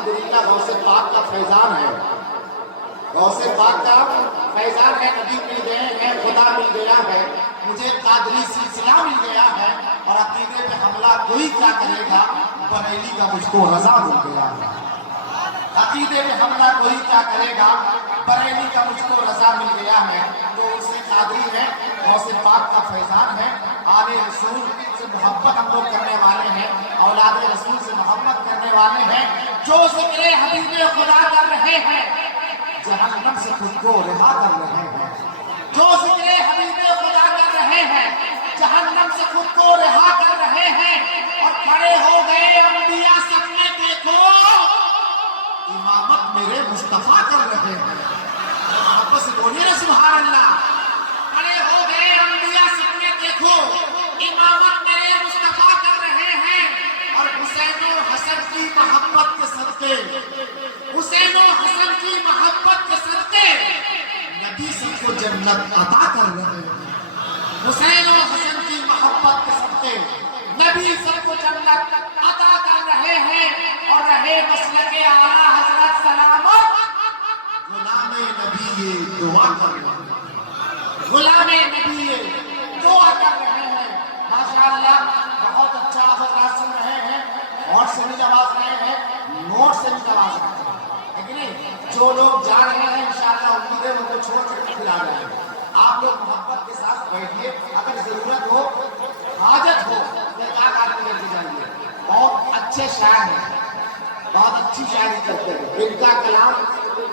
الحمدللہ غوث پاک کا فیضان ہے، غوث پاک کا فیضان ہے، نبی مل گئے ہیں، خدا مل گیا ہے، مجھے قادری سلسلہ مل گیا ہے، اور عقیدے پہ حملہ کوئی کیا کرے گا، بریلی کا مجھ کو رضا مل گیا ہے۔ عقیدے پہ حملہ کوئی کیا کرے گا، بریلی کا مجھ کو رضا مل گیا ہے۔ تو اس سے قادری ہے، غوث پاک کا فیضان ہے، آل رسول سے محبت ہم لوگ کرنے والے ہیں، اولاد رسول سے محبت کرنے والے ہیں، جو ذکر حبیب خدا کر رہے ہیں جہنم سے خود کو رہا کر رہے ہیں، جو ذکر حبیب خدا کر رہے ہیں جہنم سے خود کو رہا کر رہے ہیں، اور کھڑے ہو گئے انبیاء سب نے دیکھو امامت میرے مصطفیٰ کر رہے ہیں۔ محبت سے بولیے نا سبحان اللہ۔ کھڑے ہو گئے انبیاء سب نے دیکھو امامت میرے مصطفیٰ کر رہے ہیں، اور حسین و حسن کی محبت کے صدقے، حسین و حسن کی محبت کے صدقے نبی سب کو جنت عطا کر رہے ہیں۔ حسین و حسن کی محبت کے صدقے نبی سب کو جنت عطا کر رہے ہیں، اور رہے مسلک اعلیٰ حضرت سلامت غلام نبی یہ دعا کر رہے ہیں، غلام نبی یہ دعا کر رہے ہیں۔ ماشاءاللہ بہت اچھا حضرات سن رہے ہیں، اور سے بھی نواز رہے ہیں، نوٹ سے بھی نواز رہے ہیں، ہے کہ نہیں؟ جو لوگ جا رہے ہیں انشاءاللہ امیدیں ان کو چھوڑ کر پھر آ جائیں گے۔ آپ لوگ محبت کے ساتھ بیٹھیے، اگر ضرورت ہو حاجت ہو تو ایک آدمی کر کے جائیے۔ بہت اچھے شاعر ہیں، بہت اچھی شاعری کرتے ہیں، ان کا کلام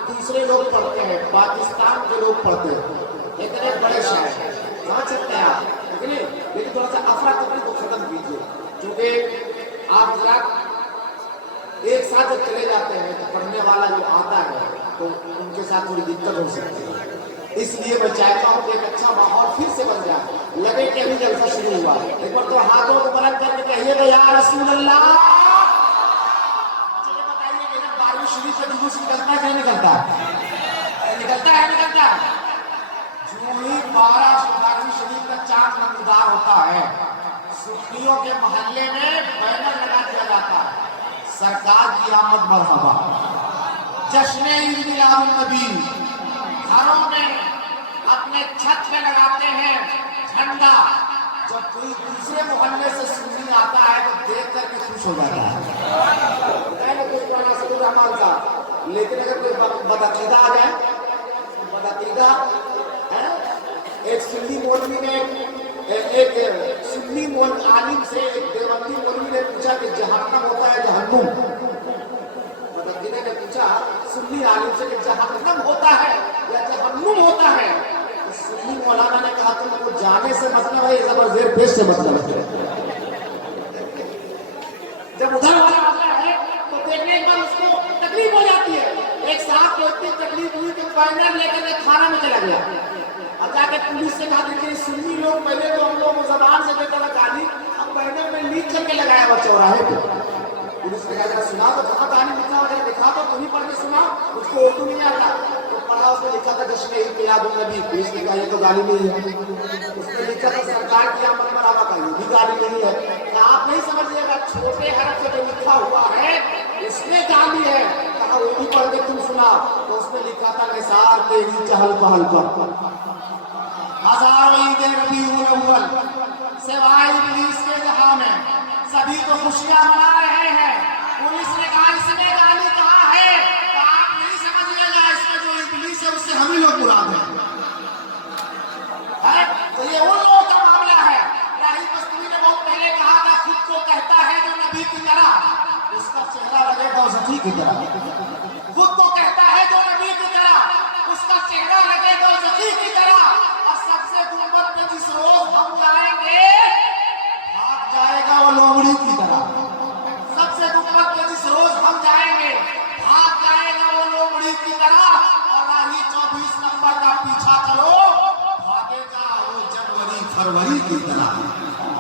دوسرے لوگ پڑھتے ہیں، پاکستان کے لوگ پڑھتے ہیں، اتنے بڑے شاعر ہیں، سمجھ سکتے ہیں آپ، ہے نہیں؟ لیکن تھوڑا سا افراتفری کو ختم کیجیے، کیونکہ آپ حضرات ایک ساتھ جب چلے جاتے ہیں تو پڑھنے والا جو آتا ہے تو ان کے ساتھ تھوڑی دقت ہو سکتی ہے، اس لیے میں چاہتا ہوں کہ ایک اچھا ماحول پھر سے بن جائے، لگے کہ ابھی جلسہ شروع ہوا ہے۔ ایک بار تو ہاتھوں کو بلند کر کے کہیے گا یا رسول اللہ۔ چلیے بتائیے کہ جب 12ویں شریف سے جلوس نکلتا ہے کہ نہیں نکلتا ہے؟ نکلتا ہے نکلتا ہے؟ جو ہی 12ویں شریف کا چاند نمودار ہوتا ہے، سنیوں کے محلے میں بینر لگا دیا جاتا ہے، سرکار کی آمد مرحبا، جشن عید میلاد النبی۔ گھروں میں اپنے چھت پہ لگاتے ہیں جھنڈا، جب کوئی دوسرے محلے سے سنی آتا ہے تو دیکھ کر کے خوش ہو جاتا ہے کوئی پرانا سید رحمان کا۔ لیکن اگر کوئی بدعقیدہ آ جائے، بدعقیدہ ایک سنی مولوی نے ایک سنی عالم سے ایک دیوبندی مولوی نے پوچھا کہ جہنم ہوتا ہے جہنم؟ بدعقیدہ نے پوچھا سنی عالم سے کہ جہنم ہوتا ہے یا جہنم ہوتا ہے؟ سنی مولانا نے کہا تم کو جانے سے مطلب ہے، زبر زیر پیش سے مطلب ہے۔ جب ادھر والا آتا ہے تو دیکھنے پر اس کو تکلیف ہو جاتی ہے۔ ایک صاحب کو اتنی تکلیف ہوئی کہ بینر لے کر ایک کھانا میں چلا گیا، اور جا کے پولیس سے کہا کہ سنی لوگ پہلے تو ہم لوگ زبان سے دیتا تھا گالی، اب بینر میں لکھ کر کے لگایا ہوا چوراہے پہ۔ پولیس نے کہا سنا تو کہاں گالی لکھا ہوا ہے، لکھا تو تمہیں پڑھ کے سنا، اس کو اردو نہیں آتا، تو پڑھا اس نے لکھا تھا جشن عید میلاد النبی۔ پولیس نے کہا یہ تو گالی نہیں ہے، اس نے لکھا تھا سرکار کی آمد مرحبا کا، یہ بھی گالی نہیں ہے۔ آپ نہیں سمجھیے گا، چھوٹے حرف سے جو لکھا ہوا ہے اس میں گالی ہے، کہا وہ بھی پڑھ کے تم سنا، تو اس نے لکھا تھا نثار تیری چہل پہل پر ہزاروں عید ربیع الاول سوائے ابلیس کے جہاں میں سبھی تو خوشیاں منا رہے ہیں۔ پولیس نے کہا اس نے گالی کہا ہے، تو آپ نہیں سمجھیے گا، اس میں جو ابلیس ہے اس سے ہم ہی لوگ مراد ہیں۔ تو یہ ان لوگوں کا معاملہ ہے۔ راہی بستوی نے بہت پہلے کہا تھا خود کو کہتا ہے جو نبی کی طرح، اس کا چہرہ لگے گا زکی کی طرح۔ خود کو کہتا ہے جو نبی کی طرح، اس کا چہرہ لگے گا زکی کی طرح، اور سب سے گنبد پہ جس روز ہم جائیں گے بھاگ جائے گا وہ لومڑی کی طرح۔ سب سے گنبد پہ جس روز ہم جائیں گے بھاگ جائے گا وہ لومڑی کی طرح، اور راہی 24 نمبر کا پیچھا کرو بھاگے گا وہ جنوری فروری کی طرح،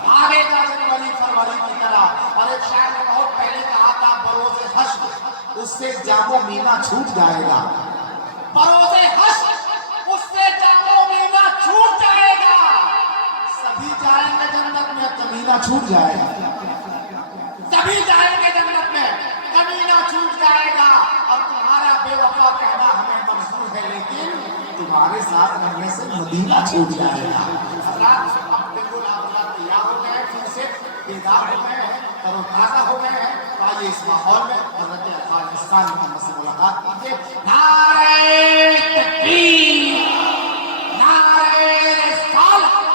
بھاگے گا جنوری فروری کی طرح۔ اور ایک شاعر نے بہت پہلے کہا تھا بروز حشر اس سے جام و مینا چھوٹ جائے گا، بروز حشر اس سے جام و مینا چھوٹ جائے گا، سبھی جائیں گے جنت میں کمینہ چھوٹ جائے گا، سبھی جائیں گے جنت میں کمینہ چھوٹ جائے گا۔ تمہارے ساتھ رہنے سے مدینہ چھوٹ جائے گا. حضرات اب بالکل آپ تیار ہو گئے ہیں, پھر سے بیدار ہو گئے ہیں, تر و تازہ ہو گئے ہیں. تو آئیے اس ماحول میں حضرت افغانستان محمد سے ملاقات کیجیے. نعرہ تکبیر, نعرہ رسالت.